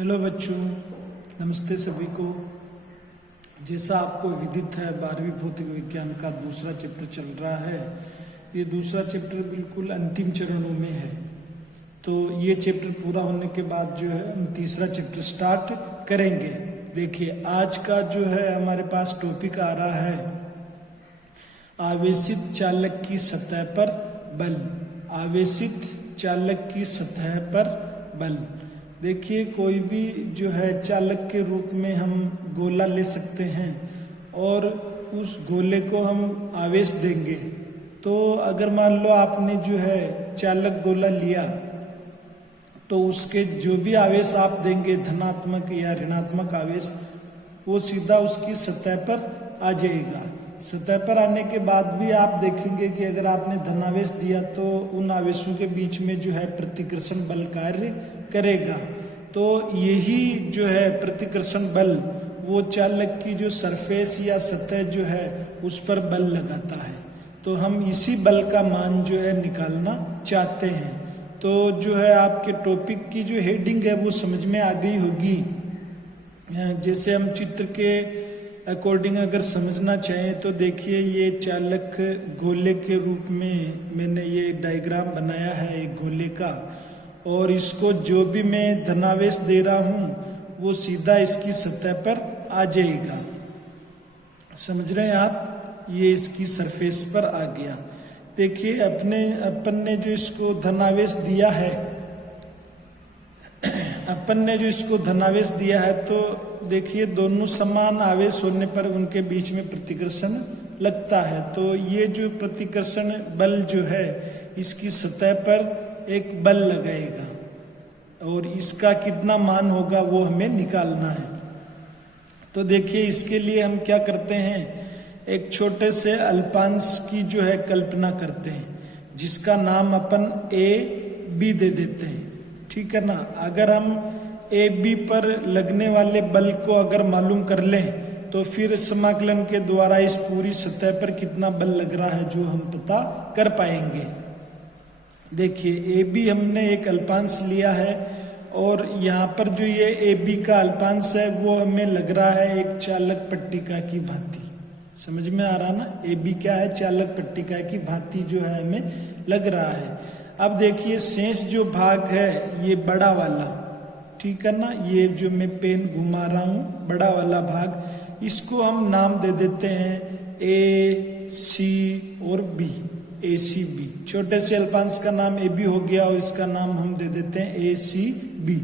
Hello बच्चों, नमस्ते सभी को। जैसा आपको विदित है 12वीं भौतिक विज्ञान का दूसरा चैप्टर चल रहा है। ये दूसरा चैप्टर बिल्कुल अंतिम चरणों में है। तो ये चैप्टर पूरा होने के बाद जो है हम तीसरा चैप्टर स्टार्ट करेंगे। देखिए आज का जो है हमारे पास टॉपिक आ रहा है आवेशित चालक की सतह पर बल। आवेशित चालक की सतह पर बल। देखिए कोई भी जो है चालक के रूप में हम गोला ले सकते हैं और उस गोले को हम आवेश देंगे। तो अगर मान लो आपने जो है चालक गोला लिया तो उसके जो भी आवेश आप देंगे धनात्मक या ऋणात्मक आवेश वो सीधा उसकी सतह पर आ जाएगा। सतह पर आने के बाद भी आप देखेंगे कि अगर आपने धनावेश दिया तो उन आवेशों के बीच में जो है प्रतिकर्षण बल कार्य करेगा। तो यही जो है प्रतिकर्षण बल वो चालक की जो सरफेस या सतह जो है उस पर बल लगाता है। तो हम इसी बल का मान जो है निकालना चाहते हैं। तो जो है आपके टॉपिक की जो हेडिंग है वो समझ में आ गई होगी। जैसे हम चित्र के अकॉर्डिंग अगर समझना चाहें तो देखिए ये चालक गोले के रूप में मैंने ये डायग्राम बनाया है एक गोले का, और इसको जो भी मैं धनावेश दे रहा हूँ वो सीधा इसकी सतह पर आ जाएगा। समझ रहे हैं आप, ये इसकी सरफेस पर आ गया। देखिए अपन ने जो इसको धनावेश दिया है तो देखिए दोनों समान आवेश होने पर उनके बीच में प्रतिकर्षण लगता है। तो ये जो प्रतिकर्षण बल जो है इसकी सतह पर एक बल लगाएगा और इसका कितना मान होगा वो हमें निकालना है। तो देखिए इसके लिए हम क्या करते हैं, एक छोटे से अल्पांश की जो है कल्पना करते हैं जिसका नाम अपन ए बी दे देते हैं। ठीक है ना। अगर हम ए बी पर लगने वाले बल को अगर मालूम कर लें तो फिर समाकलन के द्वारा इस पूरी सतह पर कितना बल लग रहा है जो हम पता कर पाएंगे। देखिए ए बी हमने एक अल्पांश लिया है और यहाँ पर जो ये ए बी का अल्पांश है वो हमें लग रहा है एक चालक पट्टिका की भांति। समझ में आ रहा ना, ए बी क्या है, चालक पट्टिका की भांति जो है हमें लग रहा है। अब देखिए शेष जो भाग है ये बड़ा वाला, ठीक है ना, ये जो मैं पेन घुमा रहा हूँ बड़ा वाला भाग, इसको हम नाम दे देते हैं ए सी और बी, ए सी बी। छोटे से अल्पांश का नाम ए बी हो गया और इसका नाम हम दे देते हैं ए सी बी।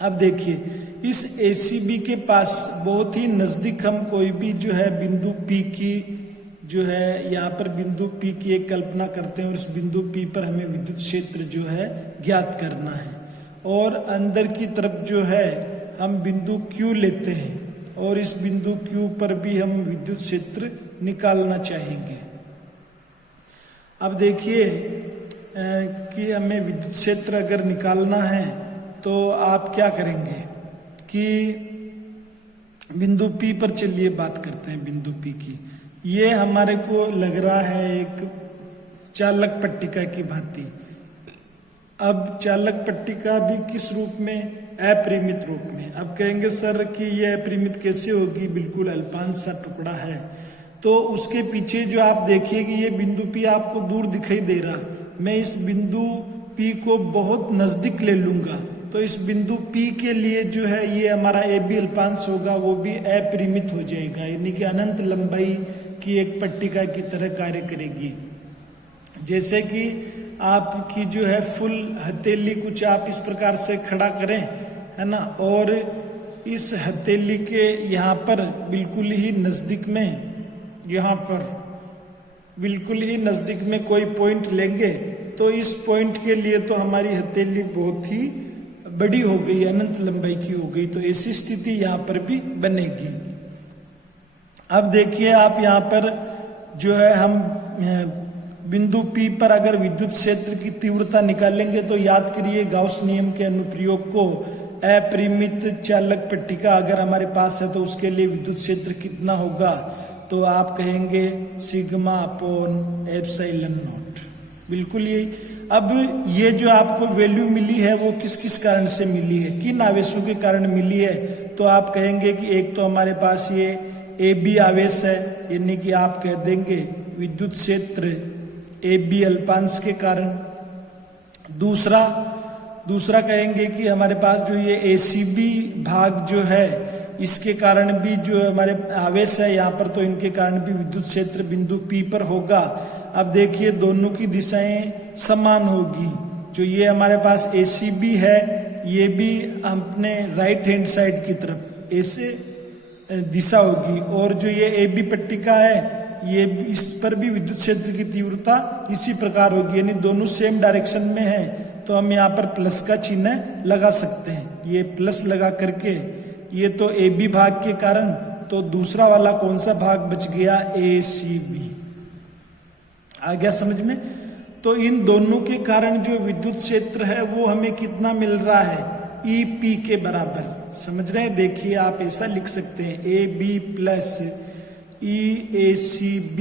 अब देखिए इस ए सी बी के पास बहुत ही नजदीक हम कोई भी जो है बिंदु पी की जो है यहाँ पर बिंदु पी की एक कल्पना करते हैं और इस बिंदु पी पर हमें विद्युत क्षेत्र जो है ज्ञात करना है। और अंदर की तरफ जो है हम बिंदु Q लेते हैं और इस बिंदु Q पर भी हम विद्युत क्षेत्र निकालना चाहेंगे। अब देखिए कि हमें विद्युत क्षेत्र अगर निकालना है तो आप क्या करेंगे कि बिंदु P पर चलिए बात करते हैं। बिंदु P की ये हमारे को लग रहा है एक चालक पट्टिका की भांति। अब चालक पट्टिका भी किस रूप में, अपरिमित रूप में। अब कहेंगे सर कि ये अपरिमित कैसे होगी, बिल्कुल अल्पांश सा टुकड़ा है। तो उसके पीछे जो आप देखिए कि ये बिंदु P आपको दूर दिखाई दे रहा, मैं इस बिंदु P को बहुत नजदीक ले लूंगा तो इस बिंदु P के लिए जो है ये हमारा ए बी अल्पांश होगा वो भी अपरिमित हो जाएगा, यानी कि अनंत लंबाई की एक पट्टिका की तरह कार्य करेगी। जैसे कि आपकी जो है फुल हथेली कुछ आप इस प्रकार से खड़ा करें, है ना, और इस हथेली के यहाँ पर बिल्कुल ही नजदीक में, यहाँ पर बिल्कुल ही नजदीक में कोई पॉइंट लेंगे तो इस पॉइंट के लिए तो हमारी हथेली बहुत ही बड़ी हो गई, अनंत लंबाई की हो गई। तो ऐसी स्थिति यहाँ पर भी बनेगी। अब देखिए आप यहाँ पर जो है हम बिंदु P पर अगर विद्युत क्षेत्र की तीव्रता निकालेंगे तो याद करिए गाउस नियम के अनुप्रयोग को। अपरिमित चालक पट्टिका अगर हमारे पास है तो उसके लिए विद्युत क्षेत्र कितना होगा, तो आप कहेंगे सिग्मा अपॉन एप्सिलॉन नॉट। बिल्कुल यही। अब ये जो आपको वैल्यू मिली है वो किस किस कारण से मिली है, किन आवेशों के कारण मिली है, तो आप कहेंगे कि एक तो हमारे पास ये ए बी आवेश है, यानी कि आप कह देंगे विद्युत क्षेत्र ए बी अल्पांश के कारण। दूसरा कहेंगे कि हमारे पास जो ये ए सी बी भाग जो है इसके कारण भी जो हमारे आवेश है यहाँ पर, तो इनके कारण भी विद्युत क्षेत्र बिंदु P पर होगा। अब देखिए दोनों की दिशाएं समान होगी, जो ये हमारे पास ACB है ये भी अपने राइट हैंड साइड की तरफ ऐसे दिशा होगी, और जो ये AB पट्टिका है ये इस पर भी विद्युत क्षेत्र की तीव्रता इसी प्रकार होगी, यानी दोनों सेम डायरेक्शन में है, तो हम यहाँ पर प्लस का चिन्ह लगा सकते हैं। ये प्लस लगा करके ये तो AB भाग के कारण, तो दूसरा वाला कौन सा भाग बच गया, ACB। आ गया समझ में? तो इन दोनों के कारण जो विद्युत क्षेत्र है वो हमें कितना मिल रहा है, EP के बराबर। समझ रहे हैं? देखिए आप ऐसा लिख सकते हैं AB प्लस EACB,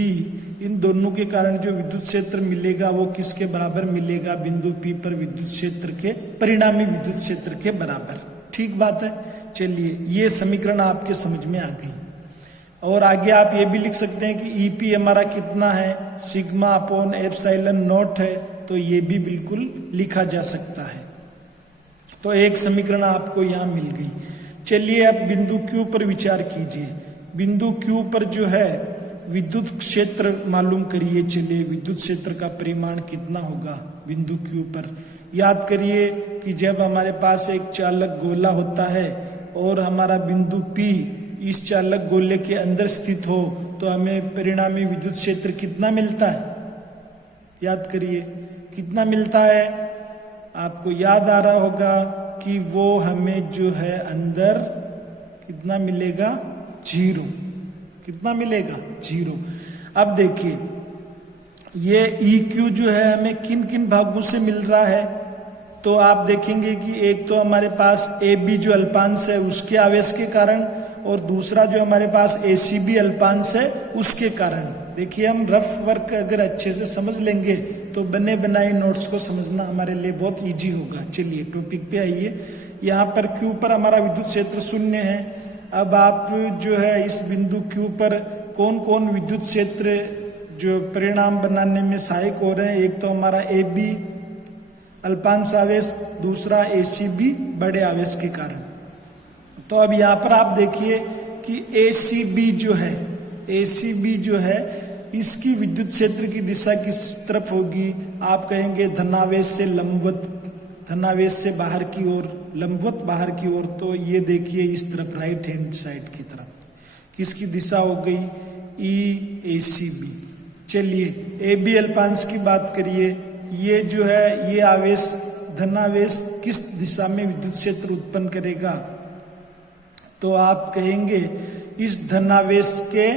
इन दोनों के कारण जो विद्युत क्षेत्र मिलेगा वो किसके बराबर मिलेगा, बिंदु P पर विद्युत क्षेत्र के परिणामी विद्युत क्षेत्र के बराबर। ठीक बात है। चलिए ये समीकरण आपके समझ में आ गई। और आगे आप ये भी लिख सकते हैं कि EP हमारा कितना है, सिग्मा अपॉन एप्सिलॉन नॉट है, तो ये भी बिल्कुल लिखा जा सकता है। तो एक समीकरण आपको यहाँ मिल गई। चलिए अब बिंदु Q पर विचार कीजिए। बिंदु Q पर जो है विद्युत क्षेत्र मालूम करिए। चलिए विद्युत क्षेत्र का परिमाण कितना होगा बिंदु Q पर। याद करिए कि जब हमारे पास एक चालक गोला होता है और हमारा बिंदु P इस चालक गोले के अंदर स्थित हो, तो हमें परिणामी विद्युत क्षेत्र कितना मिलता है, याद करिए कितना मिलता है। आपको याद आ रहा होगा कि वो हमें जो है अंदर कितना मिलेगा, 0। कितना मिलेगा, 0। अब देखिए ये EQ जो है हमें किन किन भागों से मिल रहा है, तो आप देखेंगे कि एक तो हमारे पास AB जो अल्पांश है उसके आवेश के कारण, और दूसरा जो हमारे पास ACB अल्पांश है उसके कारण। देखिए हम रफ वर्क अगर अच्छे से समझ लेंगे तो बने बनाए नोट्स को समझना हमारे लिए बहुत इजी होगा। चलिए टॉपिक पे आइए। यहाँ पर Q पर हमारा विद्युत क्षेत्र 0 है। अब आप जो है इस बिंदु Q पर कौन कौन विद्युत क्षेत्र जो परिणाम बनाने में सहायक हो रहे हैं, एक तो हमारा AB अल्पांश आवेश, दूसरा ACB बड़े आवेश के कारण। तो अब यहाँ पर आप देखिए कि ACB जो है इसकी विद्युत क्षेत्र की दिशा किस तरफ होगी, आप कहेंगे धनावेश से लंबवत, धनावेश से बाहर की ओर, लंबवत बाहर की ओर। तो ये देखिए इस तरफ राइट हैंड साइड की तरफ किसकी दिशा हो गई, EACB। चलिए AB अल्पांश की बात करिए। ये जो है ये आवेश धनावेश किस दिशा में विद्युत क्षेत्र उत्पन्न करेगा, तो आप कहेंगे इस धनावेश के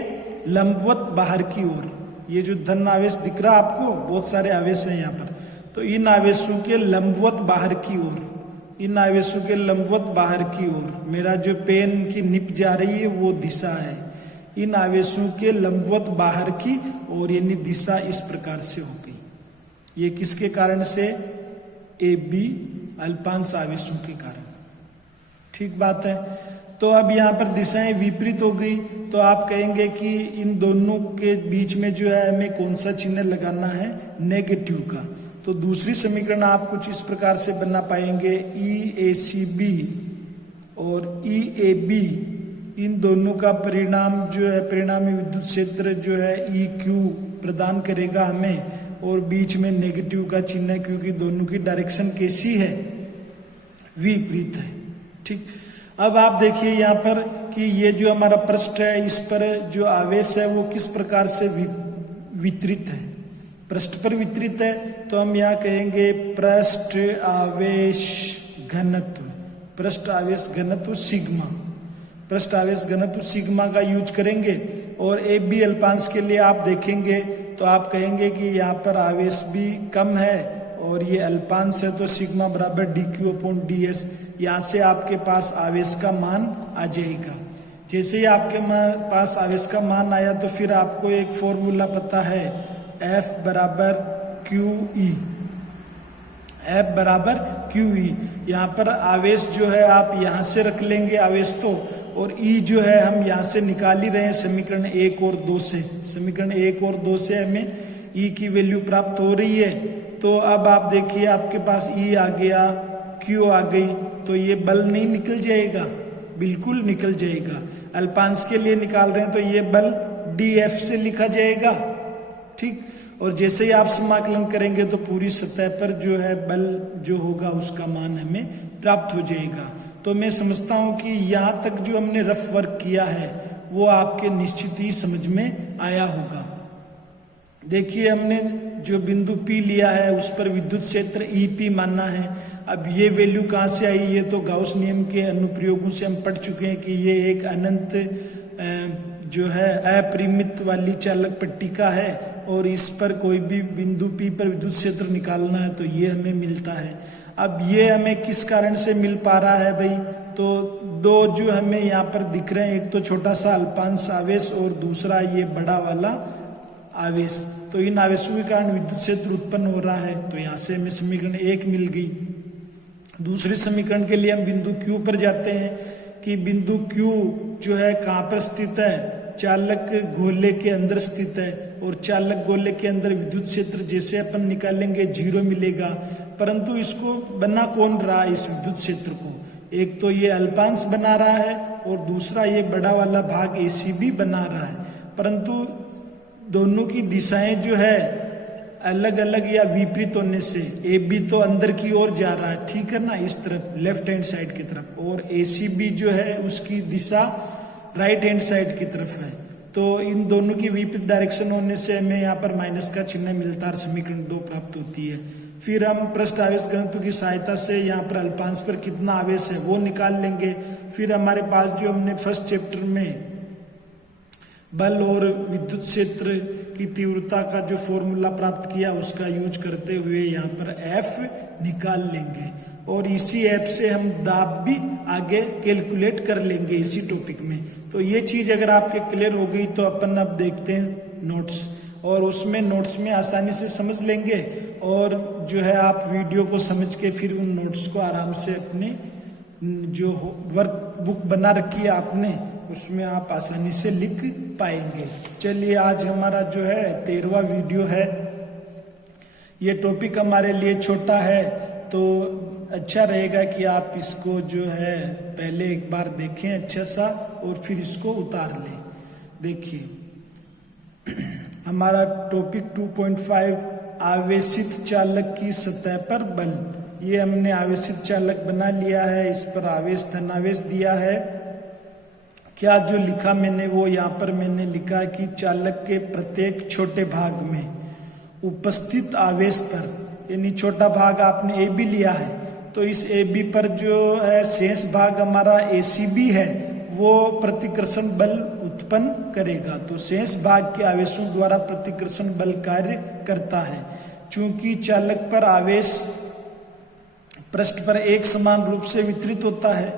लंबवत बाहर की ओर। ये जो धन आवेश दिख रहा आपको, बहुत सारे आवेश हैं यहाँ पर, तो इन आवेशों के लंबवत बाहर की ओर, इन आवेशों के लंबवत बाहर की ओर, मेरा जो पेन की निप जा रही है वो दिशा है, इन आवेशों के लंबवत बाहर की ओर, यानी दिशा इस प्रकार से हो गई। ये किसके कारण से, AB अल्पांश आवेशों के कारण। ठीक बात है। तो अब यहाँ पर दिशाएं विपरीत हो गई, तो आप कहेंगे कि इन दोनों के बीच में जो है हमें कौन सा चिन्ह लगाना है, नेगेटिव का। तो दूसरी समीकरण आप कुछ इस प्रकार से बना पाएंगे, EACB और EAB इन दोनों का परिणाम जो है, परिणामी विद्युत क्षेत्र जो है EQ प्रदान करेगा हमें, और बीच में नेगेटिव का चिन्ह, क्योंकि दोनों की डायरेक्शन कैसी है, विपरीत है। ठीक। अब आप देखिए यहाँ पर कि ये जो हमारा पृष्ठ है, इस पर जो आवेश है वो किस प्रकार से वितरित है, पृष्ठ पर वितरित है। तो हम यहाँ कहेंगे पृष्ठ आवेश घनत्व, पृष्ठ आवेश घनत्व सिग्मा, पृष्ठ आवेश घनत्व सिग्मा का यूज करेंगे। और AB अल्पांश के लिए आप देखेंगे तो आप कहेंगे कि यहाँ पर आवेश भी कम है और ये अल्पांश है, तो सिग्मा बराबर dQ/ds। यहाँ से आपके पास आवेश का मान आ जाएगा। जैसे ही आपके पास आवेश का मान आया तो फिर आपको एक फॉर्मूला पता है, F बराबर QE, F बराबर QE। यहाँ पर आवेश जो है आप यहाँ से रख लेंगे आवेश तो, और E जो है हम यहाँ से निकाल ही रहे हैं समीकरण 1 और 2 से। समीकरण 1 और 2 से हमें E की वैल्यू प्राप्त हो रही है। तो अब आप देखिए आपके पास E आ गया, Q आ गई, तो ये बल नहीं निकल जाएगा, बिल्कुल निकल जाएगा। अल्पांश के लिए निकाल रहे हैं तो ये बल DF से लिखा जाएगा, ठीक। और जैसे ही आप समाकलन करेंगे तो पूरी सतह पर जो है बल जो होगा उसका मान हमें प्राप्त हो जाएगा। तो मैं समझता हूं कि यहाँ तक जो हमने रफ वर्क किया है वो आपके निश्चित ही समझ में आया होगा। देखिए हमने जो बिंदु P लिया है उस पर विद्युत क्षेत्र EP मानना है। अब ये वैल्यू कहाँ से आई, ये तो गाउस नियम के अनुप्रयोगों से हम पढ़ चुके हैं कि ये एक अनंत जो है अपरिमित वाली चालक पट्टिका है और इस पर कोई भी बिंदु P पर विद्युत क्षेत्र निकालना है तो ये हमें मिलता है। अब ये हमें किस कारण से मिल पा रहा है भाई, तो दो जो हमें यहाँ पर दिख रहे हैं, एक तो छोटा सा अल्पांश आवेश और दूसरा ये बड़ा वाला आवेश। तो इन आवेशों के कारण विद्युत क्षेत्र उत्पन्न हो रहा है। तो यहाँ से हमें समीकरण 1 मिल गई। दूसरे समीकरण के लिए हम बिंदु Q पर जाते हैं कि बिंदु Q जो है कहाँ पर स्थित है, चालक गोले के अंदर स्थित है, और चालक गोले के अंदर विद्युत क्षेत्र जैसे अपन निकालेंगे 0 मिलेगा। परंतु इसको बना कौन रहा है, इस विद्युत क्षेत्र को, एक तो ये अल्पांश बना रहा है और दूसरा ये बड़ा वाला भाग ACB बना रहा है। परंतु दोनों की दिशाएं जो है अलग अलग या विपरीत होने से AB तो अंदर की ओर जा रहा है, ठीक है ना, इस तरफ लेफ्ट हैंड साइड की तरफ, और ACB जो है उसकी दिशा राइट हैंड साइड की तरफ है। तो इन दोनों की विपरीत डायरेक्शन होने से हमें यहाँ पर माइनस का चिन्ह मिलता है, समीकरण 2 प्राप्त होती है। फिर हम पृष्ठ आवेश घनत्व की सहायता से यहाँ पर अल्पांश पर कितना आवेश है वो निकाल लेंगे। फिर हमारे पास जो हमने फर्स्ट चैप्टर में बल और विद्युत क्षेत्र की तीव्रता का जो फॉर्मूला प्राप्त किया उसका यूज करते हुए यहाँ पर F निकाल लेंगे, और इसी ऐप से हम दाब भी आगे कैलकुलेट कर लेंगे इसी टॉपिक में। तो ये चीज अगर आपके क्लियर हो गई तो अपन अब देखते हैं नोट्स, और उसमें नोट्स में आसानी से समझ लेंगे, और जो है आप वीडियो को समझ के फिर उन नोट्स को आराम से अपने जो वर्क बुक बना रखी है आपने उसमें आप आसानी से लिख पाएंगे। चलिए आज हमारा जो है 13वां वीडियो है। ये टॉपिक हमारे लिए छोटा है तो अच्छा रहेगा कि आप इसको जो है पहले एक बार देखें अच्छा सा और फिर इसको उतार लें। देखिए हमारा टॉपिक 2.5 आवेशित चालक की सतह पर बल। ये हमने आवेशित चालक बना लिया है, इस पर आवेश धनावेश दिया है। क्या जो लिखा मैंने वो यहाँ पर मैंने लिखा कि चालक के प्रत्येक छोटे भाग में उपस्थित आवेश पर, यानी छोटा भाग आपने AB लिया है तो इस AB पर जो है शेष भाग हमारा ACB है वो प्रतिकर्षण बल उत्पन्न करेगा। तो शेष भाग के आवेशों द्वारा प्रतिकर्षण बल कार्य करता है। चूंकि चालक पर आवेश पृष्ठ पर एक समान रूप से वितरित होता है,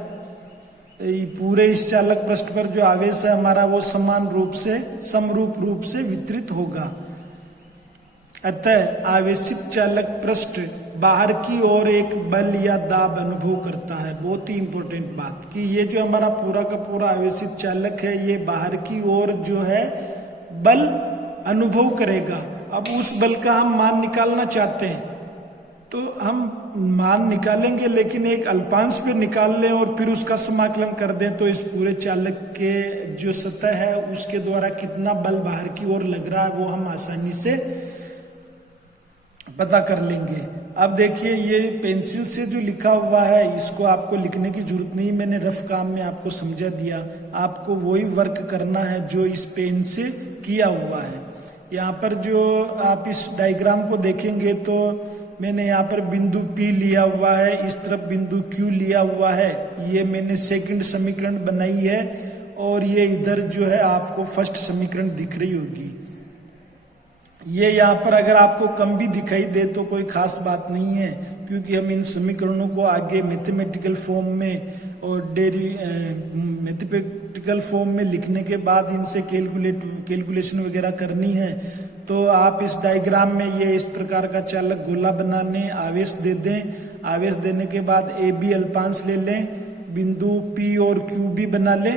पूरे इस चालक पृष्ठ पर जो आवेश है हमारा वो समान रूप से समरूप रूप से वितरित होगा। अतः आवेशित चालक पृष्ठ बाहर की ओर एक बल या दाब अनुभव करता है। बहुत ही इंपॉर्टेंट बात कि ये जो हमारा पूरा का पूरा आवेशित चालक है ये बाहर की ओर जो है बल अनुभव करेगा। अब उस बल का हम मान निकालना चाहते हैं तो हम मान निकालेंगे, लेकिन एक अल्पांश पे निकाल लें और फिर उसका समाकलन कर दें तो इस पूरे चालक के जो सतह है उसके द्वारा कितना बल बाहर की ओर लग रहा है वो हम आसानी से पता कर लेंगे। अब देखिए ये पेंसिल से जो लिखा हुआ है इसको आपको लिखने की जरूरत नहीं, मैंने रफ काम में आपको समझा दिया। आपको वही वर्क करना है जो इस पेन से किया हुआ है। यहाँ पर जो आप इस डायग्राम को देखेंगे तो मैंने यहाँ पर बिंदु P लिया हुआ है, इस तरफ बिंदु Q लिया हुआ है। ये मैंने सेकंड समीकरण बनाई है और ये इधर जो है आपको फर्स्ट समीकरण दिख रही होगी। ये यहाँ पर अगर आपको कम भी दिखाई दे तो कोई खास बात नहीं है, क्योंकि हम इन समीकरणों को आगे मैथमेटिकल फॉर्म में और मैथमेटिकल फॉर्म में लिखने के बाद इनसे कैलकुलेशन वगैरह करनी है तो आप इस डायग्राम में ये इस प्रकार का चालक गोला बनाने आवेश दे दें। आवेश देने के बाद ए बी अल्पांश ले लें, बिंदु P और Q भी बना लें।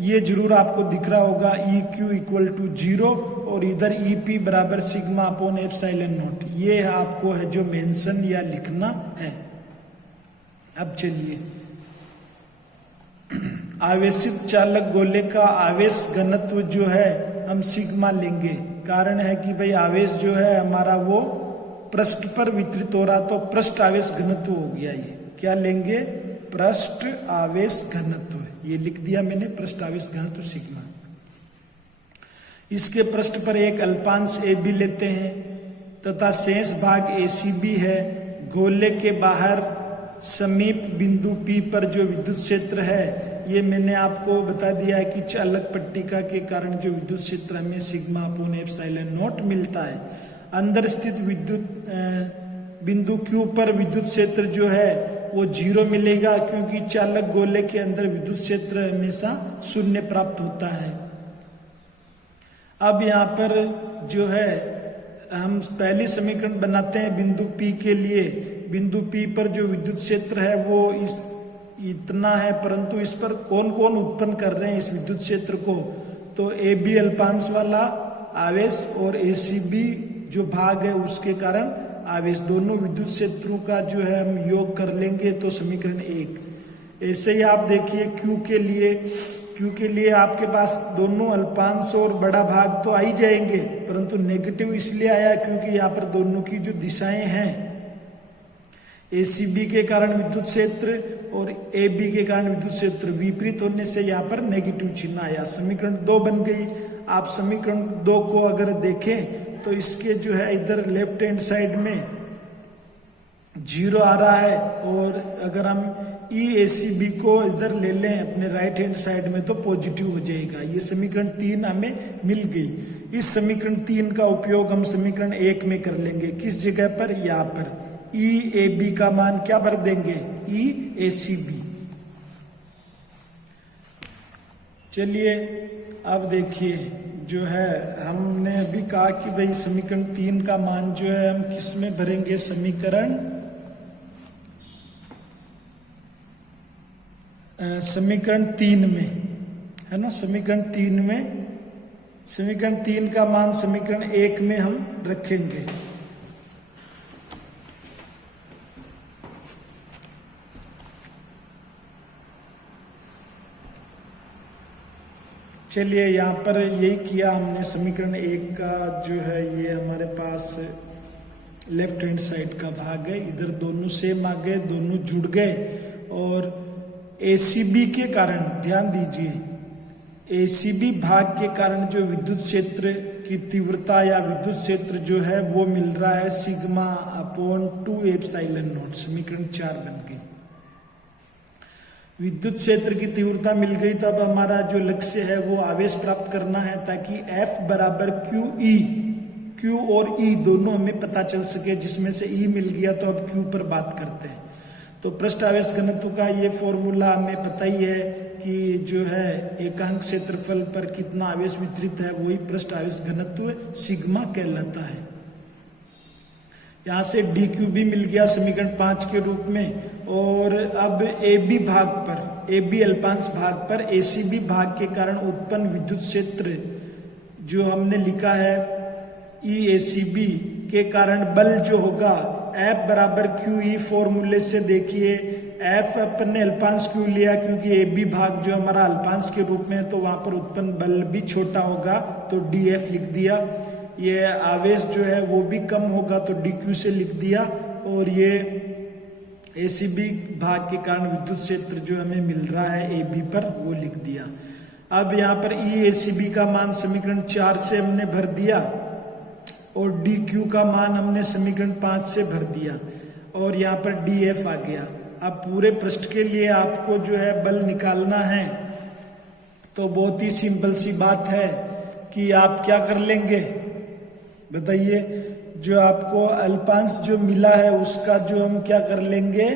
ये जरूर आपको दिख रहा होगा EQ इक्वल टू 0 और इधर EP बराबर सिग्मा अपॉन एप्सिलॉन नॉट। ये आपको है जो मेंशन या लिखना है। अब चलिए, आवेशित चालक गोले का आवेश घनत्व जो है हम सिग्मा लेंगे। कारण है कि भाई आवेश जो है हमारा वो पृष्ठ पर वितरित हो रहा, तो पृष्ठ आवेश घनत्व हो गया। ये क्या लेंगे? पृष्ठ आवेश घनत्व। ये लिख दिया मैंने, पृष्ठ आवेश घनत्व सिग्मा। इसके पृष्ठ पर एक अल्पांश ए बी लेते हैं तथा शेष भाग ACB है। गोले के बाहर समीप बिंदु P पर जो विद्युत क्षेत्र है, ये मैंने आपको बता दिया है कि चालक पट्टिका के कारण जो विद्युत क्षेत्र हमें सिग्मा अपॉन एप्सिलॉन नॉट मिलता है। अंदर स्थित विद्युत बिंदु Q पर विद्युत क्षेत्र जो है वो 0 मिलेगा, क्योंकि चालक गोले के अंदर विद्युत क्षेत्र हमेशा 0 प्राप्त होता है। अब यहाँ पर जो है हम पहली समीकरण बनाते हैं बिंदु P के लिए। बिंदु P पर जो विद्युत क्षेत्र है वो इतना है, परंतु इस पर कौन कौन उत्पन्न कर रहे हैं इस विद्युत क्षेत्र को? तो AB अल्पांश वाला आवेश और ACB जो भाग है उसके कारण आवेश, दोनों विद्युत क्षेत्रों का जो है हम योग कर लेंगे तो समीकरण 1। ऐसे ही आप देखिए Q के लिए आपके पास दोनों अल्पांश और बड़ा भाग तो आ ही जाएंगे, परंतु नेगेटिव इसलिए आया क्योंकि यहाँ पर दोनों की जो दिशाएं हैं, ACB के कारण विद्युत क्षेत्र और AB के कारण विद्युत क्षेत्र विपरीत होने से यहाँ पर नेगेटिव चिन्ह आया। समीकरण 2 बन गई। आप समीकरण 2 को अगर देखें तो इसके जो है इधर लेफ्ट हैंड साइड में 0 आ रहा है, और अगर हम EACB को इधर ले लें अपने राइट हैंड साइड में तो पॉजिटिव हो जाएगा। ये समीकरण 3 हमें मिल गई। इस समीकरण 3 का उपयोग हम समीकरण 1 में कर लेंगे। किस जगह पर? यहाँ पर EAB का मान क्या भर देंगे? EACB। चलिए अब देखिए, जो है हमने अभी कहा कि भाई समीकरण 3 का मान जो है हम किस में भरेंगे? समीकरण 3 में, है ना। समीकरण 3 में, समीकरण 3 का मान समीकरण 1 में हम रखेंगे। चलिए यहाँ पर यही किया हमने। समीकरण 1 का जो है ये हमारे पास लेफ्ट हैंड साइड का भाग है, इधर दोनों सेम आ गए, दोनों जुड़ गए। और ACB के कारण, ध्यान दीजिए, ACB भाग के कारण जो विद्युत क्षेत्र की तीव्रता या विद्युत क्षेत्र जो है वो मिल रहा है सिग्मा अपॉन 2 एप्सिलॉन नॉट। समीकरण 4 बन गई। विद्युत क्षेत्र की तीव्रता मिल गई, तब हमारा जो लक्ष्य है वो आवेश प्राप्त करना है, ताकि F बराबर Q और E दोनों हमें पता चल सके। जिसमें से E मिल गया तो अब Q पर बात करते हैं। तो पृष्ठ आवेश घनत्व का ये फॉर्मूला हमें पता ही है कि जो है एकांक क्षेत्रफल पर कितना आवेश वितरित है वही पृष्ठ आवेश घनत्व सिग्मा कहलाता है। यहाँ से DQ भी मिल गया समीकरण 5 के रूप में। और अब AB भाग पर, AB अल्पांश भाग पर ACB भाग के कारण उत्पन्न विद्युत क्षेत्र जो हमने लिखा है EACB के कारण बल जो होगा F बराबर QE फॉर्मूले से देखिए, F अपन ने अल्पांश क्यों लिया? क्योंकि AB भाग जो हमारा अल्पांश के रूप में है तो वहां पर उत्पन्न बल भी छोटा होगा, तो DF लिख दिया। ये आवेश जो है वो भी कम होगा तो DQ से लिख दिया। और ये ACB भाग के कारण विद्युत क्षेत्र जो हमें मिल रहा है AB पर वो लिख दिया। अब यहाँ पर EACB का मान समीकरण 4 से हमने भर दिया और DQ का मान हमने समीकरण 5 से भर दिया और यहाँ पर DF आ गया। अब पूरे पृष्ठ के लिए आपको जो है बल निकालना है, तो बहुत ही सिंपल सी बात है कि आप क्या कर लेंगे बताइए। जो आपको अल्पांश जो मिला है उसका जो हम क्या कर लेंगे,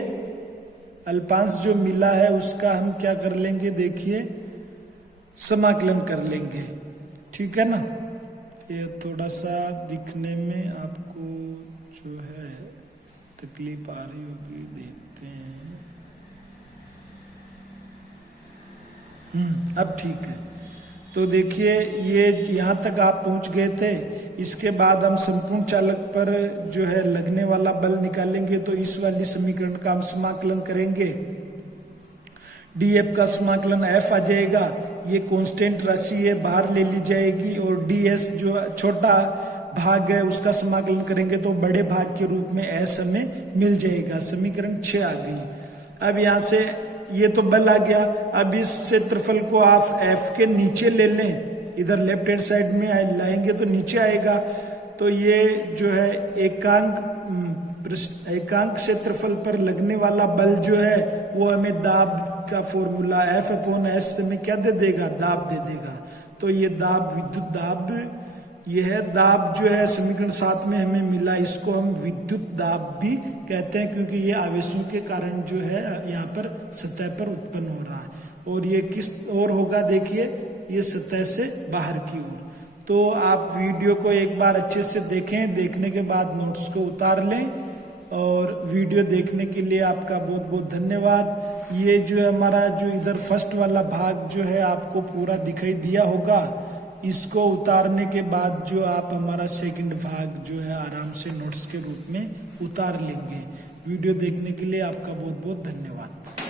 अल्पांश जो मिला है उसका हम क्या कर लेंगे, देखिए समाकलन कर लेंगे, ठीक है ना। ये थोड़ा सा दिखने में आपको जो है तकलीफ आ रही होगी, देखते हैं। अब ठीक है। तो देखिए ये यहाँ तक आप पहुंच गए थे। इसके बाद हम संपूर्ण चालक पर जो है लगने वाला बल निकालेंगे। तो इस वाली समीकरण का हम समाकलन करेंगे। डीएफ का समाकलन एफ आ जाएगा, ये कांस्टेंट राशि है, बाहर ले ली जाएगी। और डीएस जो छोटा भाग है उसका समाकलन करेंगे तो बड़े भाग के रूप में एस हमें मिल जाएगा। समीकरण 6 आ गई। अब यहाँ से ये तो बल आ गया। अब इस क्षेत्रफल को आप एफ के नीचे ले लें, इधर लेफ्ट हैंड साइड में लाएंगे तो नीचे आएगा। तो ये जो है एकांक क्षेत्रफल पर लगने वाला बल जो है वो हमें दाब का फॉर्मूला एफ अपॉन एस में क्या दे देगा, दाब दे देगा। तो ये दाब विद्युत दाब, यह है दाब जो है समीकरण 7 में हमें मिला, इसको हम विद्युत दाब भी कहते हैं क्योंकि ये आवेशों के कारण जो है यहाँ पर सतह पर उत्पन्न हो रहा है। और ये किस ओर होगा, देखिए ये सतह से बाहर की ओर। तो आप वीडियो को एक बार अच्छे से देखें, देखने के बाद नोट्स को उतार लें। और वीडियो देखने के लिए आपका बहुत बहुत धन्यवाद। ये जो है हमारा जो इधर फर्स्ट वाला भाग जो है आपको पूरा दिखाई दिया होगा। इसको उतारने के बाद जो आप हमारा सेकंड भाग जो है आराम से नोट्स के रूप में उतार लेंगे। वीडियो देखने के लिए आपका बहुत बहुत धन्यवाद।